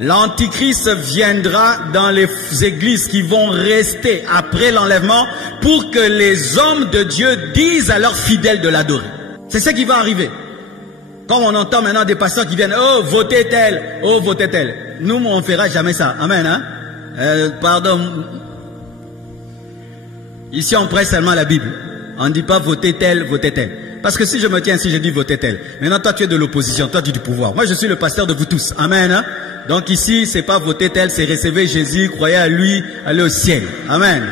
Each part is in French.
L'Antichrist viendra dans les églises qui vont rester après l'enlèvement pour que les hommes de Dieu disent à leurs fidèles de l'adorer. C'est ce qui va arriver. Comme on entend maintenant des pasteurs qui viennent, oh votez tel, oh votez tel. Nous, on ne fera jamais ça. Amen. Hein? Pardon. Ici, on prête seulement la Bible. On ne dit pas votez tel, votez tel. Parce que si je me tiens ici, je dis votez tel. Maintenant, toi, tu es de l'opposition, toi, tu es du pouvoir. Moi, je suis le pasteur de vous tous. Amen. Hein? Donc ici, c'est pas voter tel, c'est recevoir Jésus, croyez à lui, aller au ciel. Amen.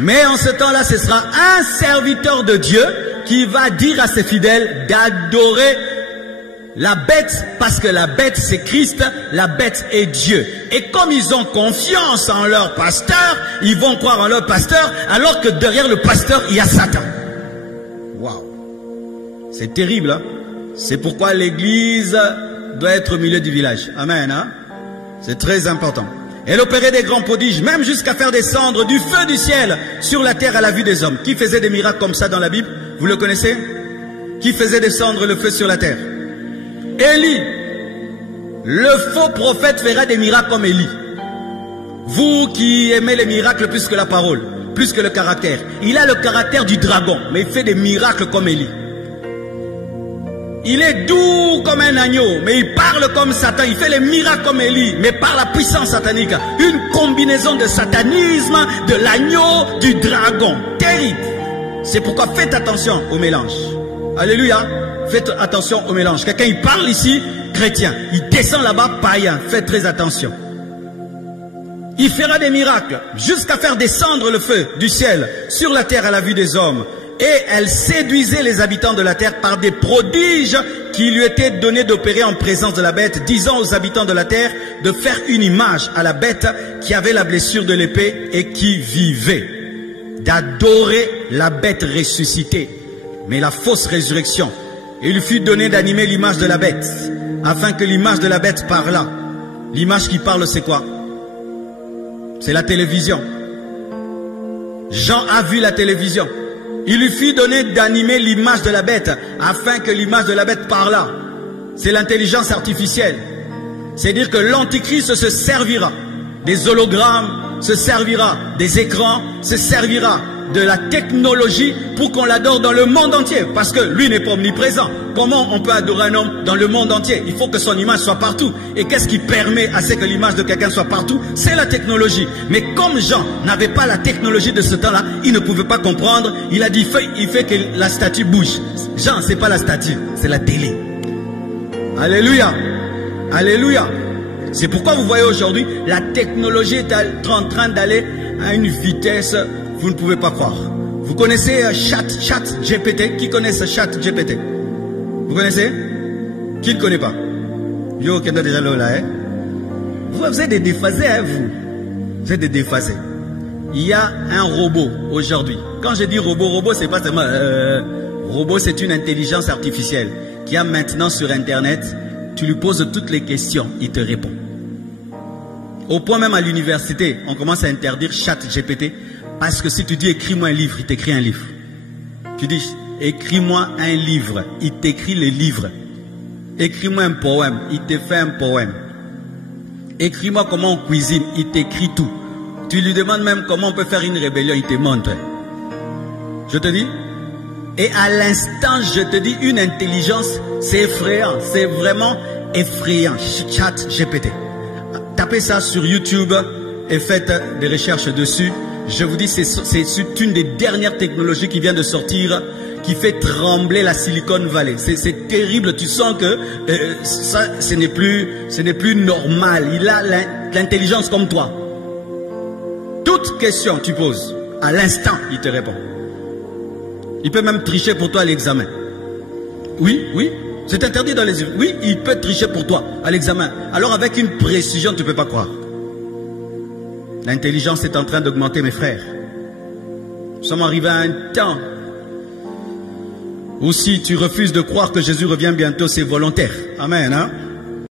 Mais en ce temps-là, ce sera un serviteur de Dieu qui va dire à ses fidèles d'adorer la bête, parce que la bête c'est Christ, la bête est Dieu. Et comme ils ont confiance en leur pasteur, ils vont croire en leur pasteur, alors que derrière le pasteur, il y a Satan. Waouh. C'est terrible, hein? C'est pourquoi l'église doit être au milieu du village. Amen. Hein? C'est très important. Elle opérait des grands prodiges, même jusqu'à faire descendre du feu du ciel sur la terre à la vue des hommes. Qui faisait des miracles comme ça dans la Bible? Vous le connaissez? Qui faisait descendre le feu sur la terre? Élie. Le faux prophète fera des miracles comme Élie. Vous qui aimez les miracles plus que la parole, plus que le caractère. Il a le caractère du dragon, mais il fait des miracles comme Élie. Il est doux comme un agneau, mais il parle comme Satan. Il fait les miracles comme Élie, mais par la puissance satanique. Une combinaison de satanisme, de l'agneau, du dragon. Terrible. C'est pourquoi faites attention au mélange. Alléluia. Faites attention au mélange. Quelqu'un il parle ici, chrétien. Il descend là-bas, païen. Faites très attention. Il fera des miracles jusqu'à faire descendre le feu du ciel sur la terre à la vue des hommes. Et elle séduisait les habitants de la terre par des prodiges qui lui étaient donnés d'opérer en présence de la bête, disant aux habitants de la terre de faire une image à la bête qui avait la blessure de l'épée et qui vivait, d'adorer la bête ressuscitée, mais la fausse résurrection. Et il fut donné d'animer l'image de la bête, afin que l'image de la bête parlât. L'image qui parle, c'est quoi? C'est la télévision. Jean a vu la télévision. Il lui fut donné d'animer l'image de la bête, afin que l'image de la bête parlât. C'est l'intelligence artificielle. C'est-à-dire que l'Antichrist se servira des hologrammes, se servira des écrans, se servira de la technologie pour qu'on l'adore dans le monde entier. Parce que lui n'est pas omniprésent. Comment on peut adorer un homme dans le monde entier? Il faut que son image soit partout. Et qu'est-ce qui permet à ce que l'image de quelqu'un soit partout? C'est la technologie. Mais comme Jean n'avait pas la technologie de ce temps-là, il ne pouvait pas comprendre. Il a dit, il fait que la statue bouge. Jean, c'est pas la statue, c'est la télé. Alléluia. Alléluia. C'est pourquoi vous voyez aujourd'hui, la technologie est en train d'aller à une vitesse, vous ne pouvez pas croire. Vous connaissez ChatGPT? Qui connaît ce ChatGPT? Vous connaissez? Qui ne connaît pas? Yo, qui est déjà là, hein? Vous êtes des déphasés, hein, vous? Vous êtes des déphasés. Il y a un robot aujourd'hui. Quand je dis robot, c'est pas seulement... robot, c'est une intelligence artificielle qui a maintenant sur Internet, tu lui poses toutes les questions, il te répond. Au point même à l'université, on commence à interdire ChatGPT parce que si tu dis écris-moi un livre, il t'écrit un livre. Tu dis écris-moi un livre, il t'écrit le livre. Écris-moi un poème, il te fait un poème. Écris-moi comment on cuisine, il t'écrit tout. Tu lui demandes même comment on peut faire une rébellion, il te montre. Je te dis. Et à l'instant, je te dis, une intelligence, c'est effrayant, c'est vraiment effrayant. ChatGPT. Tapez ça sur YouTube et faites des recherches dessus. Je vous dis, c'est une des dernières technologies qui vient de sortir, qui fait trembler la Silicon Valley. C'est terrible, tu sens que ça, ce n'est plus normal. Il a l'intelligence comme toi. Toute question tu poses, à l'instant, il te répond. Il peut même tricher pour toi à l'examen. Oui, oui, c'est interdit dans les... Oui, il peut tricher pour toi à l'examen. Alors avec une précision, tu ne peux pas croire. L'intelligence est en train d'augmenter, mes frères. Nous sommes arrivés à un temps où si tu refuses de croire que Jésus revient bientôt, c'est volontaire. Amen, hein?